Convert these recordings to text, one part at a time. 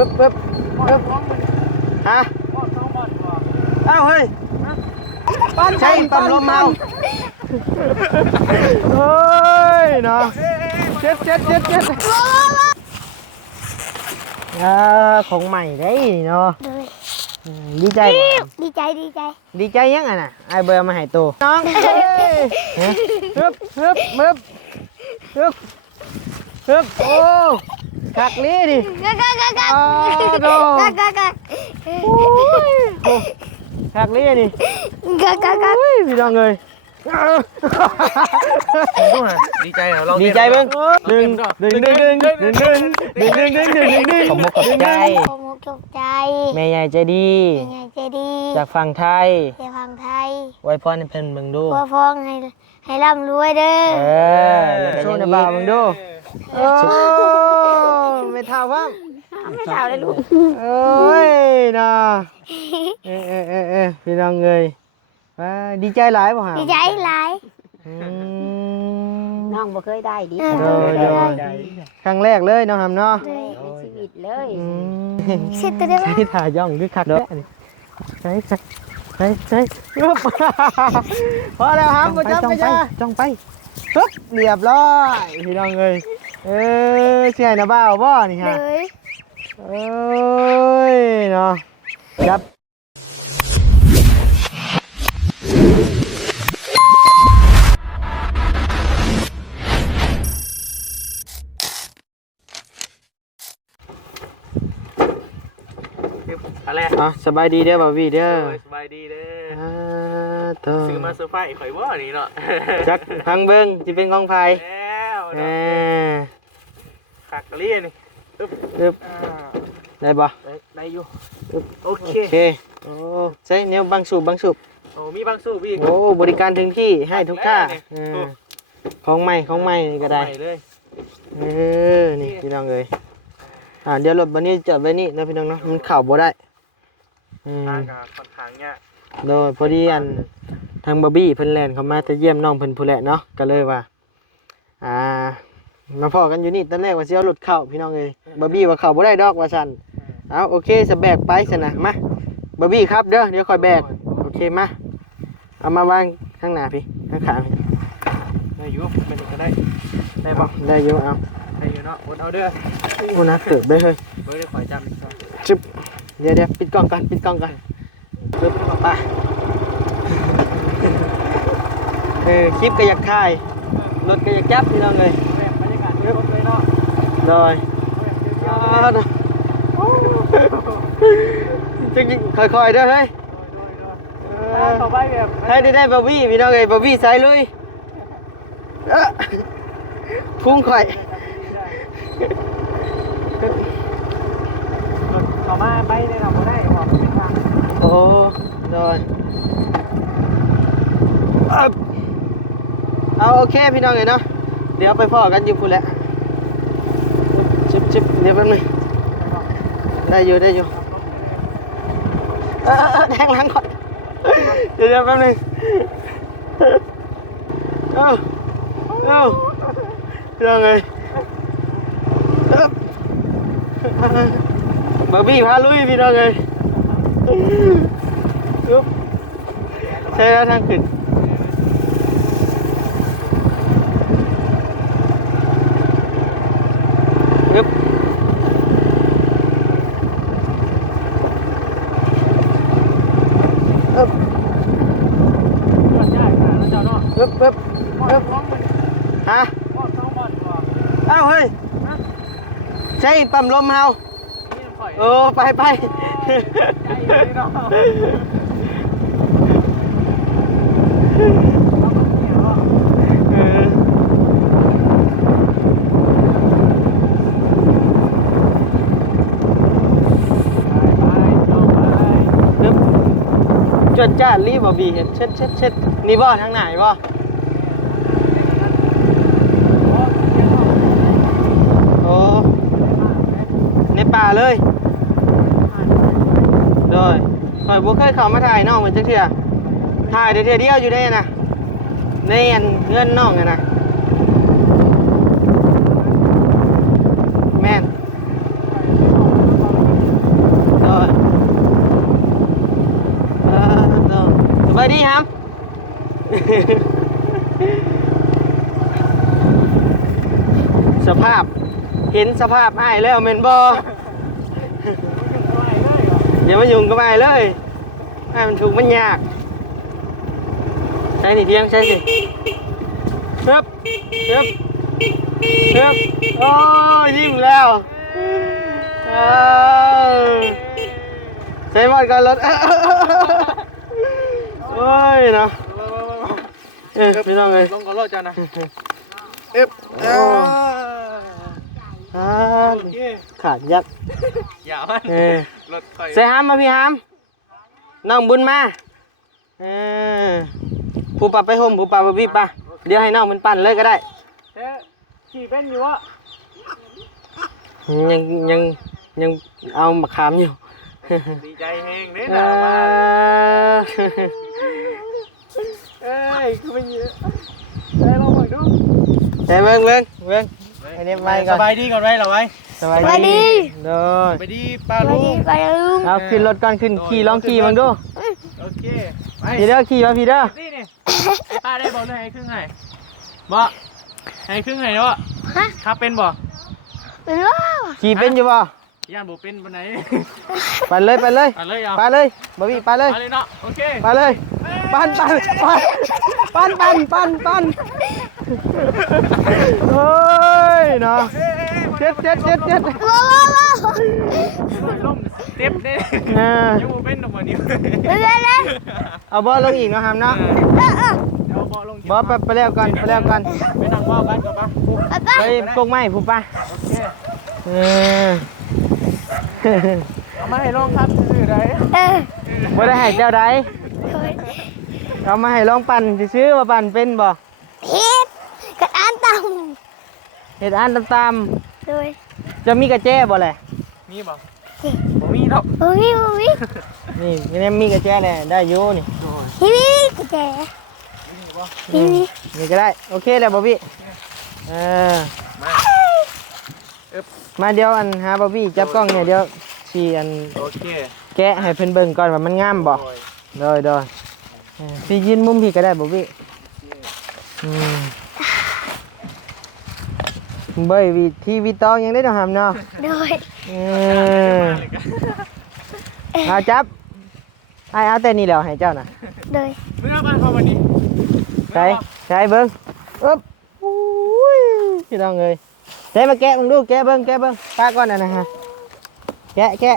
ปึ๊บปึ๊บปึ๊บฮะอ้าวเฮ้ยใช่ปั๊มลมเมาเฮ้ยเนาะเจ็ดของใหม่ได้เนาะดีใจดีใจยังไงน่ะไอเบอร์มาให้ตัวน้องฮึบโอ้คักลีดิคักลีดิพี่น้องเลยดีใจเหรอเรา ดีใจเบิ้งดึงขอบมุกขอบใจแม่ใหญ่ใจดีจากฝั่งไทยไว้พรให้เพิ่นเบิ่งดูไว้พรให้ร่ำรวยเด้อแล้วก็สู้นะบ่าวเบิ่งดูไม่เท่าว่าไม่เท่าเลยลูกเอ้ยน่ะพี่น้องเอ้ยดีใจหลายบ่ฮะดีใจหลายน้องบ่เคยได้ดิครั้งแรกเลยน้องหำเนาะในชีวิตเลยเสร็จได้ไหมใช้ถ่ายย่องด้วยคักเด้อใช้พอแล้วครับมาจ้องไปปึ๊บเรียบร้อยพี่น้องเอ้ยเสียนะบ่าวบ่นี่ฮะเนาะครับอะไรสบายดีเด้อบ่าววีเด้อสบายดีเด้อซื้อมาเซอร์ไพรส์ข่อยว่านี่เนาะจักพังเบิ้งจะเป็นของไผ่ขักเลี่ยนี่ได้บ่ได้อยู่โอเคโอ้ใช่เนี่ยบางสูบโอ้มีบางสูบอีกโอ้บริการถึงที่ให้ทุกท่าของใหม่นี่ก็ได้นี่พี่น้องเลยเดี๋ยวรถบันนี้จอดไว้นี่นะพี่น้องเนาะมันเข่าบ่ได้ทางค่อนข้างเนี่ยโดยพอดีทางบอบบี้เพิ่นแลนเขามาจะเยี่ยมน้องเพิ่นผู้แหละเนาะก็เลยว่ามาพอกันอยู่นี่ตอนแรกว่าสิเอารถเข้าพี่น้องเอ้ยบอบบี้ว่าเข้าบ่ได้ดอกว่าซั่นเอาโอเคสแบกไปซั่นน่ะมาบอบบี้ครับเดี๋ยวค่อยแบกโอเคมาเอามาวางข้างหน้าพี่ข้างขาพี่ได้อยู่มันก็ได้บ่ได้อยู่เอาได้อยู่เนาะเอาเด้อโอ้นะเกิดไปเฮ้ยเบิ่งได้ข่อยจำจึ๊บเดี๋ยวปิดกล้องกันปึ๊บไปคลิปก็อยากถ่ายรถก็อยากจับพี่น้องเลยบรรยากาศรถเลยเนาะโดยจึงค่อยๆด้วยเฮ้ยต่อไปแบบให้ได้บาวี่พี่น้องเลยบาวี่ใส่เลยพุ่งข่อยต่อมาไปได้เราได้บอกโอ้โดยเอาโอเคพี่น้องเลยเนาะเดี๋ยวไปพ่อกันอยู่พูดแล้วชิบเดี๋ยวแป๊บนึงได้อยู่แทงหลังก่อนเดี๋ยวแป๊บนึงพี่น้องเลยบาร์บี้พาลุยพี่น้องเลยใช่แล้วทางขึ้นปึ๊บฮะอ้าวเฮ้ยใช่ปั๊มลมเฮาไปจดจ้ารีบบ่บีเห็นเช็ดนี่บ่ทางไหนบ่โอ้ในป่าเลยโดยข่อยบ่เคยเข้ามาถ่ายน้องเหมือนจังเทื่อถ่ายเดียวอยู่ได้น่ะในเงินน้องน่ะแม่น พี่ครับ สภาพเห็นสภาพอ้ายแล้วเมนบออย่ามายุ่งกับอ้ายเลยอ้ายมันถูกมันยากใช่นี่เทียงใช่สิเฮ้ยเฮ้ยเฮ้ยโอ้ยิ้มแล้วใช้หมดกันรถโอ้ยเนาะไม่ต้องเลย ลงก่อนรถจ้านะ ขาดยักษ์ อย่ามันรถคอย ใส่หามมาพี่หามน้องบุญมาผู้ปรับไปห่มผู้ปรับไปพี่ปะเดี๋ยวให้น้องมันปั่นเลยก็ได้ ขี่เป็นอยู่วะ ยังเอามาขามอยู่ ดีใจแห้งเนี่ยนะมาเอ้ยคือไม่เยอะได้ลองหน่อยดู ใส่เบิ้งอันนี้ไม่ก่อน สบายดีก่อนไว้เหรอไว้ สบายดีโดย ไปดีป้าลุง เอาขึ้นรถก่อนขึ้นขี่ลองขี่มันดู โอเคไป พี่เด้อขี่มาพี่เด้อ นี่นี่ป้าได้บอกเลยให้ครึ่งไงบ่ให้ครึ่งไงเนาะครับเป็นบ่ ขี่เป็นอยู่บ่ ย่านบ่เป็นปานไหน ไปเลย ไปเลยเอา ไปเลยบ่พี่ไปเลย ไปเลยเนาะโอเค ไปเลยปั่นโอ้ยเนาะเจ็ด ล่มเต็บเด้ อ่า ยังบ่เป็นดอกบ่นิ้ว เอาบอลลงอีกเนาะครับเนาะ เดี๋ยวบ่ลง บอลไปแล้วกัน ไปนั่งบ่กันก่อนป่ะ ไปกงไม้ผู้ป่ะ โอเค เอามาให้ลองครับซื้อได้ บ่ได้ให้เจ้าใดเอามาให้ลองปั่นซื้อว่าปั่นเป็นบ่เฮ็ดอันตามจะมีกระแจบ่แหละ มีบ่บ่มีดอก นี่นี่มีกระแจแหละได้อยู่นี่นี่ก็ได้โอเคแล้วบ่พี่มาเดี๋ยวอันหาบ่พี่จับกล้องเนี่ยเดี๋ยวสิอัน โอเค แกะให้เพิ่นเบิ่งก่อนว่ามันงามบ่โดยพี่ยืนมุมพี่ก็ได้บ่พี่เบ้ยวิธีวิตองยังได้ดอกหำเนาะเอาจับเอาแต่นี่แล้วให้เจ้าน่ะ เมื่อบ้านเขาวันนี้ ใส่เบิ่งอึ๊บอุ้ยพี่น้องเอ้ยใส่มาแกะมึงดูแกะเบิ่งป้าก่อนน่ะนะฮะแกะแกะ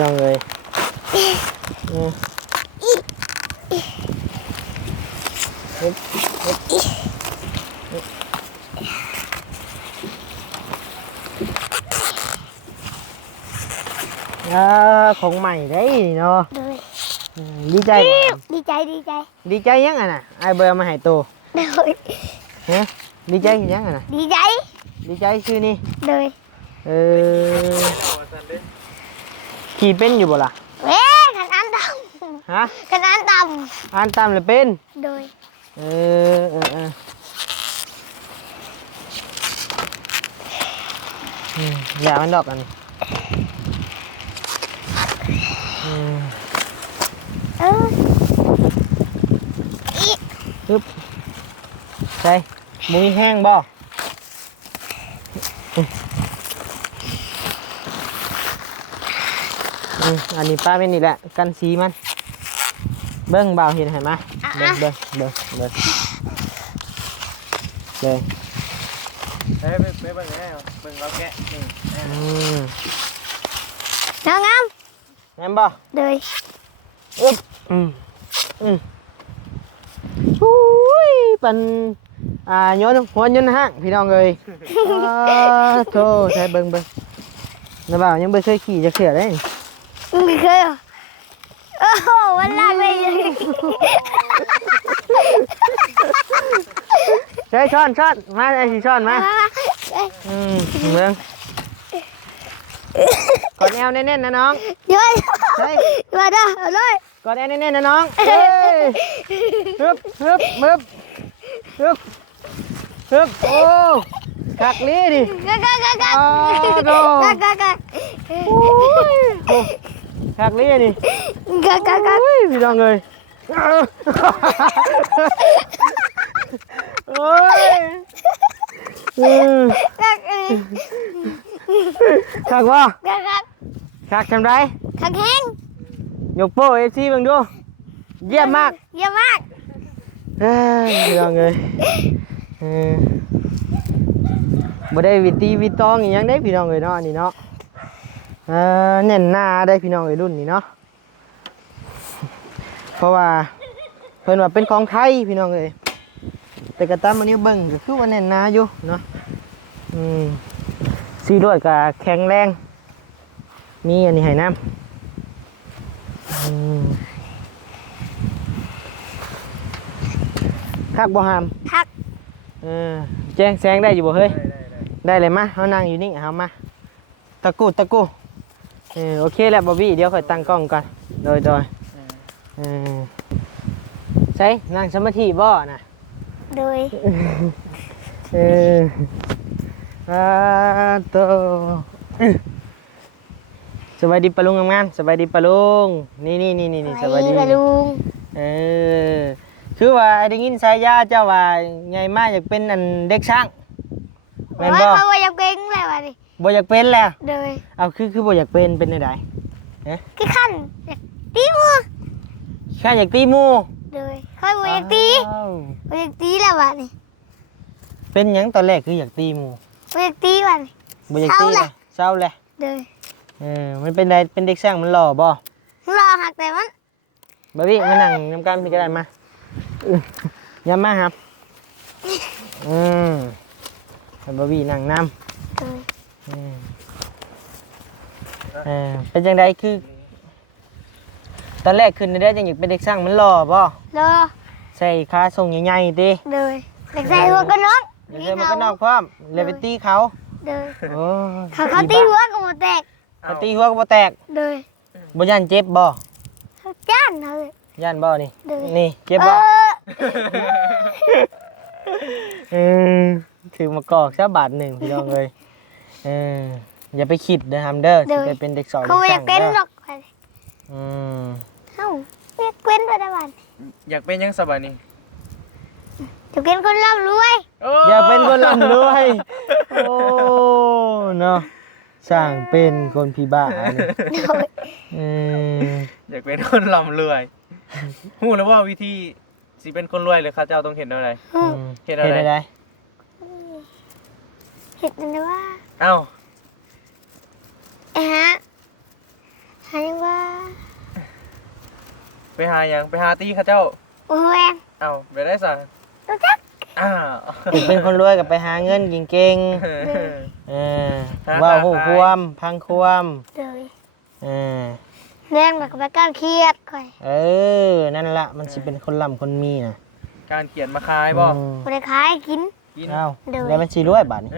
น้องเอ้ยของใหม่ได้เนาะดีใจดีใจยังอ่ะนะไอ้เบอร์มาให้โตดีใจยังอ่ะนะดีใจชื่อนี่ขี่เป็นอยู่บ่ล่ะฮะอันตามเลยเป็นอย่ามันดอกอันนี้ปึ๊บใช่มุ้ยแห้งบ่อันนี้ป้าเป็นนี่แหละกันสีมันเบิ้งเบาเห็นไหมเบิ้งเลยไปเบิ่งแน่เบิ่งเราแกะนี่แม่นบ่อึ๊บอุ้ยเป็นย้อนหัวย้อนห้างพี่น้องเลยโธ่ใช่เบิ้งนะบ่าวยังไม่เคยขี่จะเสียได้ไม่เคยโอ้โหวันแรกเลยใช่ช้อนมาไอ้สิช้อนมาเบิ้งกอดแอวแน่นๆนะน้องเยอะใช่มาเด้อเอาเลยกอดแอวแน่นๆนะน้องฮึบโอ้กักลีดิกัก คักเลยนี่ กัก เฮ้ยพี่น้องเอ้ยโอ้ยกักคักวะ กัก คักทำไร กักแห้ง ยกโป้เอฟซีเบิ่งดูเยี่ยมมาก เยี่ยมมาก พี่น้องเอ้ยบ่ได้วิตีวิตองอีหยังได้พี่น้องเอ้ยเนาะนี่เนาะแน่นหน้าได้พี่น้องเอ้ยรุ่นนี้เนาะเพราะว่าเพิ่นว่าเป็นของไทยพี่น้องเอ้ยแต่กระตามมันนี้เบิ่งก็คือว่าแน่นหน้าอยู่เนาะซีรวดก็แข็งแรงมีอันนี้ให้น้ำคักบ่หาม คัก แจ้งแซงได้อยู่บ่เฮ้ยได้เลยมาเขานั่งอยู่นี่เอามาตะกูโอเคแล้วบอบบี้เดี๋ยวค่อยตั้งกล้องก่อนโดยใช่นั่งสมาธิบ่น่ะ โดย โตสบายดีปะลุงงามๆสบายดีปะลุงนี่สบายดี กระลุง คือว่าได้ยินสายยาเจ้าว่าใหญ่มากอยากเป็นอันเด็กช่างแม่นบ่ เขาอยากเป็นอะไรวะดิ บ่อยากเป็นแล้ว โดย เอาคือบ่อยากเป็นได้ได ที่ขั้นอยากตีมือ แค่อยากตีหมู่ โดยค่อยบ่อยากตี อ้าว บ่อยากตีแล้ววะนี่ เป็นหยังตอนแรกคืออยากตีหมู่ บ่อยากตีวะนี่ บ่อยากตีเลยเศร้าเลย โดย มันเป็นไรเป็นเด็กช่างมันหล่อบ่ รอหักแต่มัน บ่พี่มานั่งนำกันพี่ก็ได้มาย้ำมาครับให้บ่พี่นั่งนำ โดย เป็นจังไดคือตอนแรกขึ้นได้จังอยากเป็นเด็กช่างมันหล่อบ่ รอ ใส่ขาทรงใหญ่ๆติ โดยเด็กใส่หัวกันน็อก เดี๋ยวมันก็นอกพร้อมเลยไปตีเขา โดย โอ้ เขาตีหัวก็หมดแตก เขาตีหัวก็บ่แตก โดย บ่ย่านเจ็บบ่ เขาจ้านเขาเลย ย่านบ่นี่ โดย นี่เจ็บบ่ถือมากอกซะบาทหนึ่งพี่น้องเอ้ยอย่าไปคิดเด้อฮัมเด้อสิไปเป็นเด็กสอน เขาไม่อยากเป็นหรอก เด้อ เอ้าไม่อยากเป็นไปได้บ้าน อยากเป็นยังสบายนี่ จะเป็นคนร่ำรวย อย่าเป็นคนร่ำรวยโอ้เนาะสร้างเป็นคนพี่บ้านี่ โดย อยากเป็นคนร่ำรวยฮู้แล้วว่าวิธีสิเป็นคนรวยเลยข้าเจ้าต้องเห็นอะไร เฮ็ดอะไร เฮ็ดอะไร เห็นนะว่า เอ้า ฮะหายังว่า ไปหาหยังไปหาตีข้าเจ้า โอ้แหวน เอ้าไปได้ซะ รู้จัก อ้าว เป็นคนรวยกับไปหาเงินเก่งๆว่าหูความพังความ เลย เออ แรงแบบไปก้านเครียดค่อย นั่นละมันสิเป็นคนร่ำคนมีน่ะ การเขียนมาขายบ่ บริขายกิน กิน เอ้าแล้วมันสิรวยบาดนี้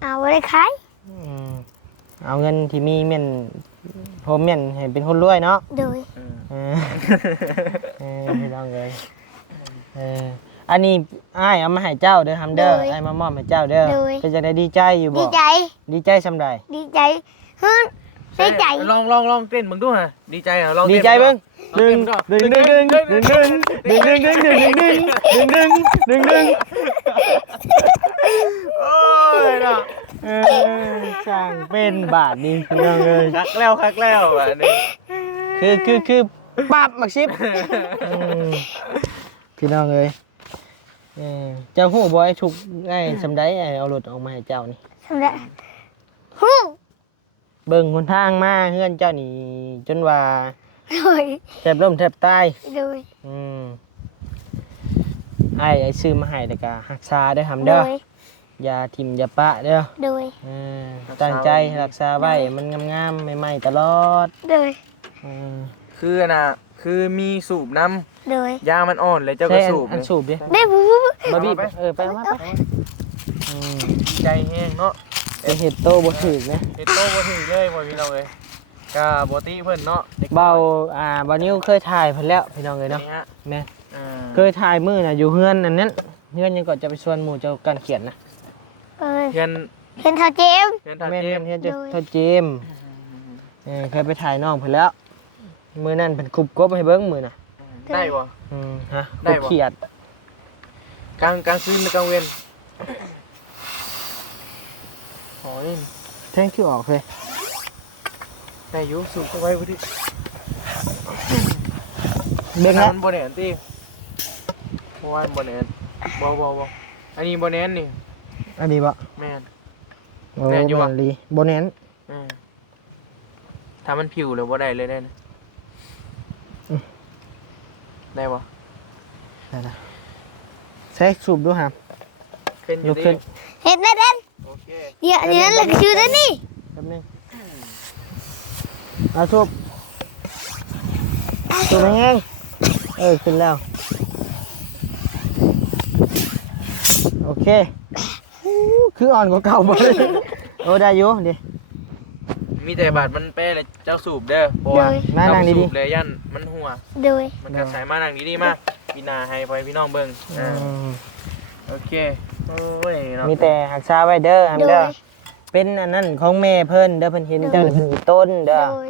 เอาบริขาย เอาเงินที่มีเม่นโฮมเม่นให้เป็นคนรวยเนาะ โดย พี่น้องเลยอันนี้อ้ายเอามาให้เจ้าเด้อฮัมเด้ออ้ายมามอบให้เจ้าเด้อเป็นจังได๋ดีใจอยู่บ่ ดีใจ ดีใจซำใด ดีใจฮึดีใจ ลองเต้นมึงดูฮะดีใจเหรอลอง ดี เต้น ใจเบิ่ง ดึง โอ้ยเนาะ ช่างเป็นบาทนี้พี่น้องเลย คักแล้วอ่ะนี่ คือปั๊บมักชิบพี่น้องเลยเจ้าหู้บ่ไอ้ทุกไอ้สำได้ไอ้เอารถออกมาให้เจ้านี่ ทำได้ฮึ เบิ่งคนทางมาเฮือนเจ้านี่จนว่า โดย แทบล้มแทบตาย โดย ไอ้ซื้อมาให้แล้วก็รักษาเด้อหำ โด เด้อย อย่าทิ่มอย่าปะเด้อ โดย ตั้งใจรักษาไว้มันงามๆใหม่ๆตลอด โดย คือน่ะคือมีสูบน้ โดย ำยางมันอ่อนเลยเจ้าก็สูบ อันสูบดิ ได้บู มาบีบไปเอามาไป ใจแห้งเนาะ เป็นเห็ดโตบ่ถึกนะ เฮ็ดโตบ่ถึงเลยบ่พี่น้องเอ้ยก็บ่ติเพิ่นเนาะ เบาบ่นิ้วเคยถ่ายเพิ่นแล้วพี่น้องเอ้ยเนาะ นี่ฮะ แม่เคยถ่ายมื้อน่ะอยู่เฮือนอันนั้นเฮือนยังก่อนจะไปชวนหมู่เจ้าการเขียนนะ เออ เฮียน เห็นเท่าเจม เฮียนทัด แม่น เจม เฮือนจะ โดย เท่าเจม เคยไปถ่ายน้องเพิ่นแล้วมื้อนั้นเพิ่นคุบกบให้เบิ่งมื้อน่ะ ได้บ่ ฮะ ได้ ก บ่ บเขียด กลางคืนหรือกลางเวรโอ้ย แท่งที่ออกเลย ได้อยู่สูบเข้าไว้พอดี เบิ่งแล้ว มันบ่แน่นติเพราะว่ามันบ่แน่นบ่อันนี้บ่แน่นนี่ อันนี้บ่ แม่น โอ้ แน่นอยู่ บ่ วะ ลีบ่แน่น ถ้ามันผิวแล้วบ่ได้เลยได้นะได้บ่ ได้ละใช้สูบดูครับ ขึ้นอ ลุ ยู่ ก ดิ ขึ้น เห็นไหมเด่น โอเค เดี๋ยวนี้นั่นแหละคือนั่นนี่ แป๊บนึงเอาสูบสูบแห้งขึ้นแล้วโอเคคืออ่อนกว่าเก่าบ่เลยโอ้ได้อยู่ดิ มีแต่บาดมันเป้เลยเจ้าสูบเด้อเพราะว่า นั่ง เจ้า ดี สูบเลยยันมันหัว โดย มันกระสายมานั่งดีๆมาพี่นาให้ไปพี่น้องเบิ่ง โอเคโอ้ยเนาะ มีแต่หักษาไว้เด้ออัน โด เด้อย เป็นอันนั้นของแม่เพิ่นเด้อเพิ่นเห็นจังเพิ่นมีต้นเด้อ โดย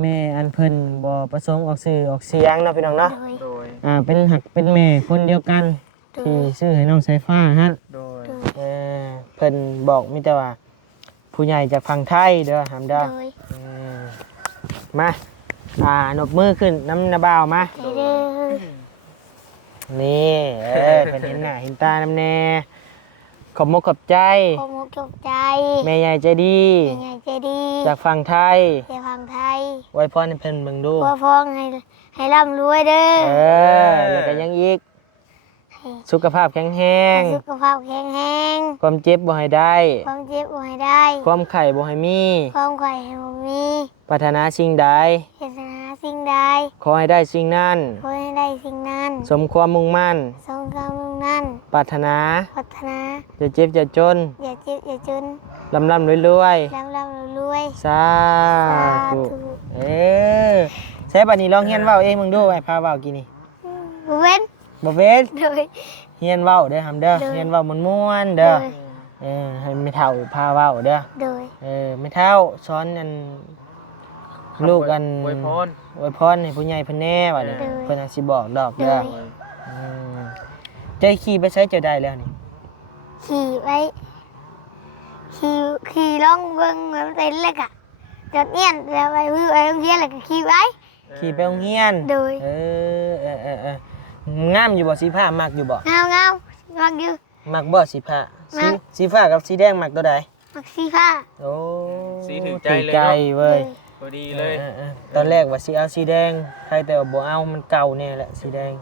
แม่อันเพิ่นบ่ประสงค์ออกสื่อออกเสียงเนาะพี่น้องเนาะ โดย โดย เป็นหักเป็นแม่คนเดียวกันที่ซื้อให้น้องสายฟ้าฮะ โดย เออเพิ่นบอกมีแต่ว่า ผู้ใหญ่จากฝั่งไทยเด้อหาม โด เด้อย มาหนบมือขึ้นน้ำนาบ่าวมา เด้อ นี่เพิ่นเห็นหน้าเห็นตาน้ำแน่ขอบมกขอบใจ ขอมุกจกใจ แม่ใหญ่ใจดี ยังไงใจดี จากฝั่งไทย เจ้าฟังไทย ไว้พรให้เพิ่นเบิ่งดู พ่อฟ้องให้ร่ำรวยเด้อ แล้วก็ยังอีก ให้ สุขภาพแข็งแรง สุขภาพแข็งแรง ความเจ็บบ่ให้ได้ ความเจ็บบ่ให้ได้ ความไข่บ่ให้มี ความไข่ให้บ่มี ปรารถนาสิ่งใด เจตนาสิ่งใด ขอให้ได้สิ่งนั้น ขอให้ได้สิ่งนั้น สมความมุ่งมั่น ทรงกำลังนั้น ปรารถนา พัฒนา จะเจ็บจะจน อย่าเจ็บอย่าจน ร่ำร่ำรวยรวย ร่ำรวย ๆสา สา ธุ ธุ ใช้บัดนี้ลองเฮียนเว้าเองมึงดูไอ้พาเว้ากี่นี่ เว้น บ่เว้น โดย เฮียนเว้าเด้อหำเด้อ โดย เฮียนเว้าม่วนๆเด้อ โดย ให้ไม่เฒ่าพาเว้าเด้อ โดย ไม่เฒ่าสอนอันลูกอัน อวยพร อวยพรให้ผู้ใหญ่เพิ่นแน่ว่านี่ โดย เพิ่นอาจสิบอกดอก โด เด้อย ใจขี่ไปใช้จะได้แล้วนี่ ขี่ไว้ขี่ล่องเบิ่งแล้วเต้นเลยกะจดเนียนแล้วไปวิวไปโรงเรียนแล้วก็ขี่ไว้ ขี่ไปโรงเรียน โดย งามอยู่บ่สีผ้ามักอยู่บ่ เงามักอยู่ มักบ่สีผ้า มัก สีฟ้ากับสีแดงมักตัวใด มักสีฟ้า โอ้ สีถึงใจเลย ใจ เนาะ เว้ย พอดีเลย ตอนแรกว่าสิเอาสีแดงใครแต่ว่าบ่เอามันเก่าแน่แหละสีแดง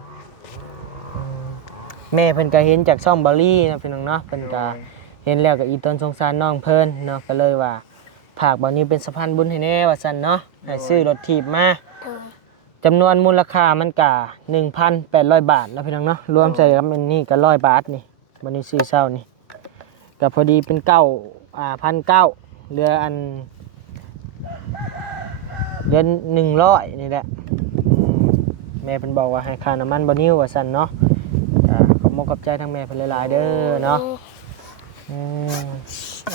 แม่เพิ่นก็เห็นจากช่องบอลลี่นะพี่น้องเนาะเพิ่นก็เห็นแล้วก็อีต้นสงสารน้องเพิ่นเนาะก็เลยว่าฝากบ่นี้เป็นสะพานบุญให้แน่ว่าซั่นเนาะให้ซื้อรถถีบมา โดย จำนวนมูลค่ามันก็ 1,800 บาทเนาะพี่น้องเนาะรวมใส่กับอันนี้ก็100 บาทนี่วันนี้ซื้อเช้านี่ก็พอดีเป็น1,900เหลืออันเดือน100นี่แหละแม่เพิ่นบอกว่าให้ค่าน้ำมันบ่นิ้วว่าซั่นเนาะขอบคุณขอบใจทั้งแม่เพิ่นหลายๆเด้อเนาะ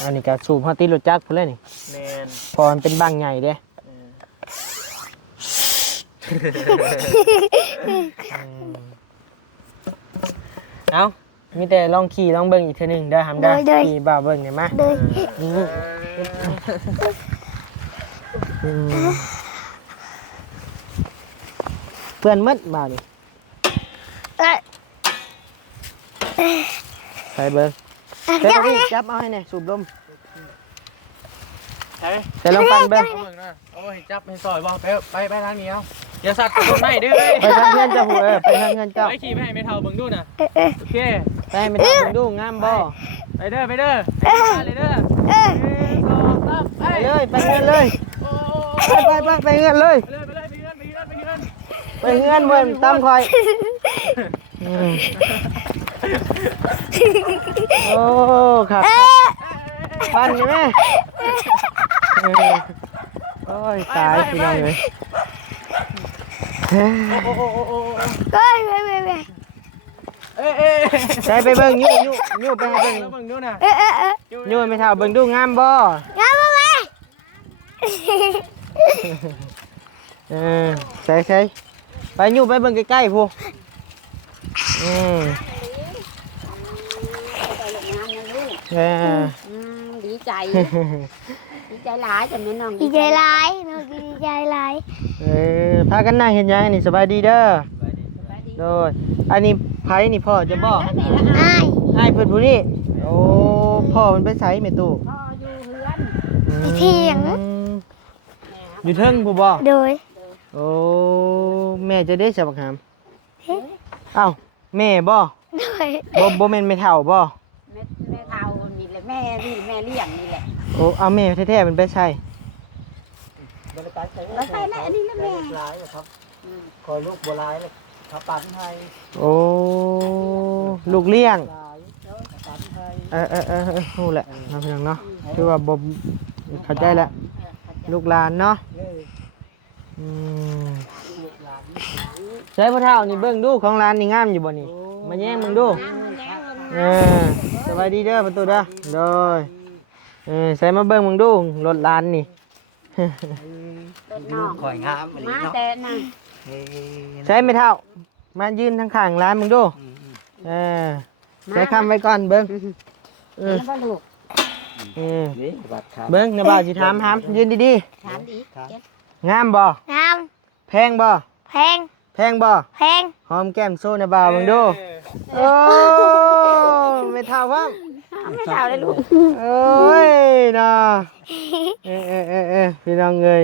อันนี้ก็สูบฮอดติรถจักรพุ่นเลยนี่ แมน พอมันเป็นบางใหญ่เด้ เอามีแต่ลองขี่ลองเบิ่งอีกเทื่อหนึงเด้อหำเด้อขี่บ่าวเบิ่งได้มา โดย เพื่อนมืดบ่าวนี่ เอ้ย ใส่เบิ่งเดี๋ยวพี่จับเอาให้หน่อยสูบลม ใช่ แต่ลองปั่นเบิ่ง เอาเบิ่งนะโอ้ยจับให้ซอยบ่ไปทางนี้เอาอย่าสัตว์ตัวไหนเด้อ ไปทางเงินเจ้าหัวไปทางเงินเจ้า ไปขี่ไปให้ไม่เท่าเบิ่งดูนะโอเค ไปให้ไม่ทำดูงามบ่ ไปเด้อไปเด้อไปเด้อ1 2 3 ไปเลยไปเงินเลย โอ้ ไปเงินเลย ไปเลยไปเงิน ไปเงินเบิ่งตามคอยโอ้ครับปั่นใช่ไหมโอ้ยตายพี่น้องเลย โอ้ เอ้ยเว้ย ใช้ไปเบิ่งยู่ไปให้เบิ่ง เบิ่งดูนะ ยู่ไม่เท่าเบิ่งดูงามบ่ งามบ่แม่ ใส่ไปอยู่ไปเบิ่งใกล้ๆพูดีใจ ดีใจหลายจำนวนน้อง ดีใจหลายน้องดีใจหลาย พากันนั่งเห็นยังนี่สบายดีเด้อโดยอันนี้ไผนี่พ่อจะบอก อ้าย ให้เพิ่นผู้นี้โอ้พ่อมันไปไสแม่ตู้ พ่ออยู่เรือน มีเพียง อยู่เทิงผู้บ่ โดย โอ้แม่จะได้สบักหามเอ้าแม่บ่ โดย บ่แม่นแม่เฒ่าบ่ แม่เฒ่านี่แหละแม่นี่แม่เลี้ยงนี่แหละ โอ้เอาแม่แท้ๆมันไปใช่ แล้วใช่แม่อันนี้แล้วแม่ คอยลูกบัวลายเลยถ้าปั่นให้ โอ้ลูกเลี้ยง ลายปั่นให้ รู้แหละน้องพี่น้องเนาะคือว่าบ่เข้าใจแล้วลูกหลานเนาะใช้พ่อเฒ่านี่เบิ่งดูของร้านนี่งามอยู่บ่นี่มาแย่งมึงดูสบายดีเด้อประตูเด้อโดยใส่มาเบิ่งมึงดูรถร้านนี่ น้อง คอยงามอะไร มา เนาะ แต่น่ะ ใช้ไม่เท่ามายืนทางข้างร้านมึงดูใช้คำไว้ก่อนเบิ้ง นี่บ่ลูก นี่บัดขา เบิ้งนะบ่าวสิถามยืนดี ถามดี ๆงามบ่ น้ แพงบ่ ำแพง แพงบ่ แพง หอมแก้มโซ่นะบ่าวมึงดูโอ้ไม่เท่าว่า ไม่เฒ่าเลยลูก โอ้ยน่ะพี่น้องเอ้ย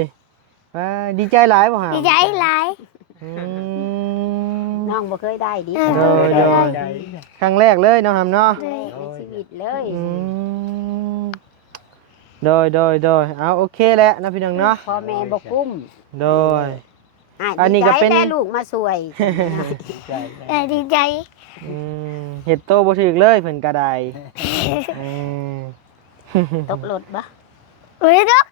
ดีใจหลายบ่ฮะ ดีใจหลาย น้องบ่เคยได้ดี โดยครั้งแรกเลยเนาะครับเนาะ โดย ในชีวิตเลย โดยเอาโอเคแล้วนะพี่น้องเนาะ พ่อแม่บ่กุ้ม โดย อั อั นนี้ก็เป็น แม่ลูกมาสวย ดีใจ เห็ดโตบ่ถึกเลยเพิ่นกระได ตกรถบ่ โอ้ยดอก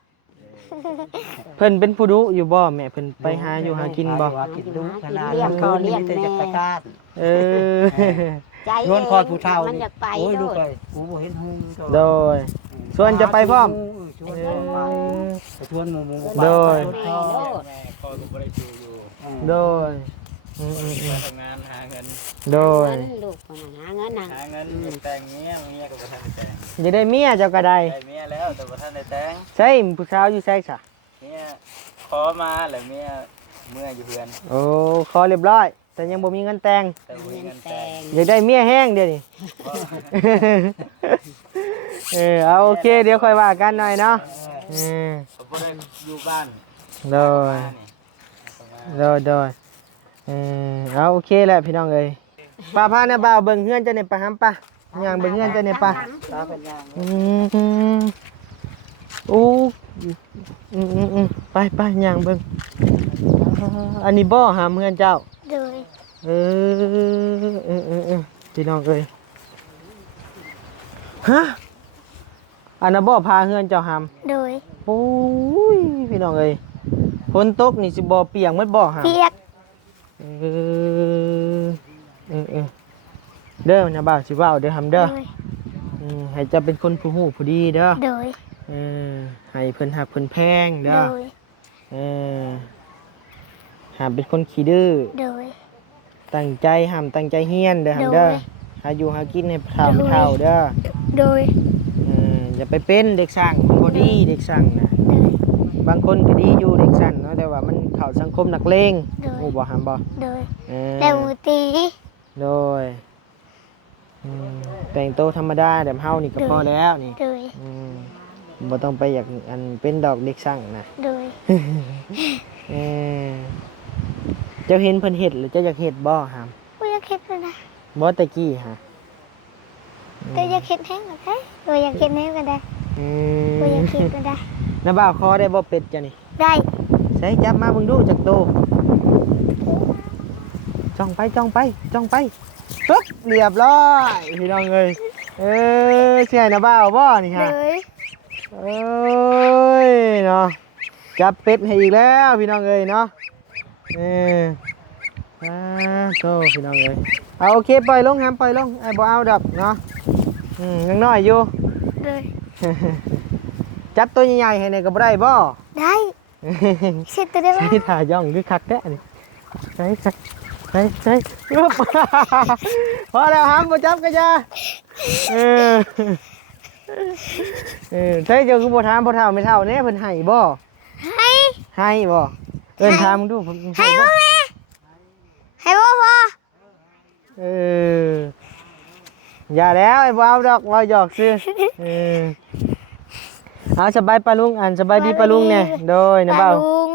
เพิ่นเป็นผู้ดุอยู่บ่แม่เพิ่นไปหาอยู่หากินบ่ กินดูขนาด เลี้ยงพ่อเลี้ยง จะ แม่ ไปการ เออ ใจ นวลคอผู้เฒ่า มันอยากไป โอ้ย โล ลูก ด เลยกูบ่เห็นหู โดย ส่วนจะไปพร้อม ชวนไปชวนหมู่ โดย แม่โลด แม่ก็บ่ได้อยู่อยู่ โดย ไปทำงานหาเงิน โดย เงินลูกคนน่ะหาเงินน่ะ หาเงินแต่งเมียก็บ่ทันได้แต่ง จะได้เมียเจ้าก็ได้ ได้เมียแล้วแต่บ่ทันได้แต่ง ใช่ผู้สาวอยู่ไสซะ เมียขอมาแล้วเมียเมื่ออยู่เฮือน โอ้ขอเรียบร้อย แต่ยังบ่มีเงินแต่ง แต่บ่มี เงิ เงิ น น แต่ แต่ง ง อยากได้เมียแห้งเดี๋ยวนี้ เอาโอเคเดี๋ยวค่อยว่ากันหน่อยเนาะ เขาบ่ได้อยู่บ้าน โดย โดยเอาโอเคแหละพี่น้องเอ้ยป้าพาเนี่ยบ่าวเบิ่งเฮือนเจะเนี่ยปะหำปะย่างเบิ่งเฮือนเจะเนี่ยปะ ตาเป็นยาง อู้ไปย่างเบิ่งอันนี้บ่หามเฮือนเจ้า โดย เออพี่น้องเอ้ยฮะอันนั้นบ่พาเฮือนเจ้าหาม โดย โอ้ยพี่น้องเอ้ยฝนตกนี่สิบ่เปียกหมดบ่หาม เปียก เออเด้อนะบ่าวสิเว้าเด้อหำเด้อ โดย ให้เจะเป็นคนผู้ฮู้ผู้ดีเด้อ โดย ให้เพิ่นฮักเพิ่นแพง โด เด้อย ห้ามเป็นคนขี้ดื้อ โดย ตั้งใจห้ามตั้งใจเฮียนเด้อหำ โด เด้อย หาอยู่หากินให้เฒ่า โดย เฒ่าเด้อ โดย อย่าไปเป็นเด็กสร้างมันบ่ดีเด็กสร้างนะ โดย บางคนก็ดีอยู่เด็กสั่นเนาะแต่ว่ามันเข้าสังคมนักเลง โดย ฮู้บ่หำบ่ โดย เออ แต่หมูตี โดยแต่งตัวธรรมดาแบบเฮานี่ก็พอแล้วนี่ โดย บ่ต้องไปอยากอันเป็นดอกเด็กสั่งนะ โดย เออเจ้าเห็นเพิ่นเฮ็ดหรือเจ้าอยากเฮ็ดบ่หาม กูอยากเห็นเลยนะ บ่ตะกี้ฮะ กูอยากเห็นแห้งก็ได้กูอยากเห็นแห้งก็ได้ อื กูอยากเห็นก็ได้ น้าบ่าวคอได้บ่เป็ดจ้ะนี่ ได้ ใส่จับมาเบิ่งดูจักโตจ้องไปปึ๊บเรียบร้อยพี่น้องเอ้ยเสียน้าบ่าวบ่นี่ โด ฮะ ย เอ้ยเนาะจับเป็ดให้อีกแล้วพี่น้องเอ้ยเนาะโธ่พี่น้องเอ้ยเอาโอเคปล่อยลงครับปล่อยลงไอ้บ่เอาดอกเนาะยังน้อยอยู่ โดย จับตัวใหญ่ๆให้ในอยก็บ่ได้บ่ ได้ เช็ดตัวได้ไหม ใช้ถ่ายย่องคือคักแท้นี่ใช้ปึ๊บ พอแล้วห้ามบ่จับกระยาใช่เจ้าคือบ่ถามบ่เฒ่าไม่เท่าแน่เพิ่นให้บ่ ให้บ่เอิ้นถามมึงดูผม ให้บ่แม่ให้บ่พอ อย่าแล้วไอ้บ่าวดอกว่าหยอกซื่อเอาสบายปะลุงอันสบายดีปะลุงแน่โดยนะบ่าว ลุง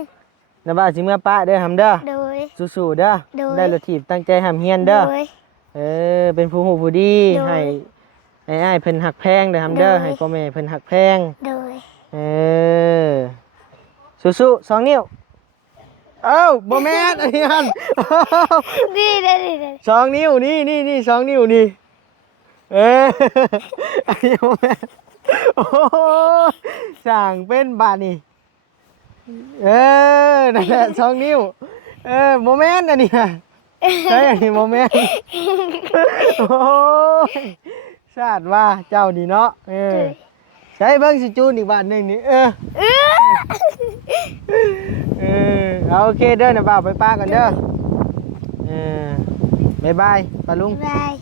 นะบ่าวสิเมื่อป้าเด้อหำเด้อ โดย สู้ๆเด้อ โดย ได้รถถีบตั้งใจหำเฮียนเด้อ โดย เป็นผู้หูผู้ดี โดย ให้อ้ายเพิ่นหักแพงเด้อหำเด้อ โดย ให้พ่อแม่เพิ่นหักแพง โดย สู้ๆ2 นิ้วเอ้าบ่แม่นอันนี้หั่น ดีได้ดีได้ 2 นิ้วนี่2 นิ้วนี่อันนี้บ่แม่นโอ้สั่งเป็นบาทนี่นั่นแหละ2 นิ้วบ่แม่นอันนี้ฮะใช่อันนี้บ่แม่นโอ้ยชาติว่าเจ้านี่เนาะใช้เบิ่งสิจูนอีกบาทหนึงนี่เอาโอเคเด้อนะบ่าวไปป้ากันเด้อบ๊ายบายป้าลุง บาย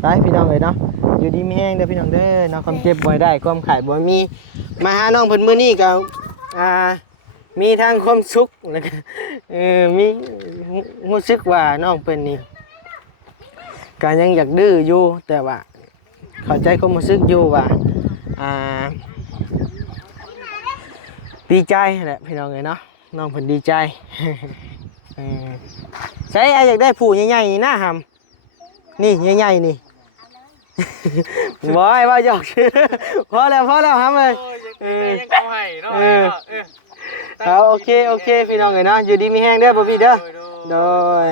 ไปพี่น้องเลยเนาะอยู่ดีมีแห้งเด้อพี่น้องเด้อเนาะความเจ็บบ่ได้ความขายบ่มีมาหาน้องเพิ่นมื้อนี้ก็มีทางความสุขแล้วก็มีรู้สึกว่าน้องเพิ่นนี่ก็ยังอยากดื้ออยู่แต่ว่าเข้าใจความรู้สึกอยู่ว่าดีใจแหละพี่น้องเลยเนาะน้องเพิ่นดีใจ ใช่อยากได้ผู้ใหญ่ๆนี่นะหำนี่ใหญ่ๆนี่ บอยว่าหยอกชื่อพอแล้วหำเลย ยังเอาให้เนาะ เอาโอเคพี่น้องเลยเนาะอยู่ดีมีแห้งเด้อบ่พี่เด้อโดย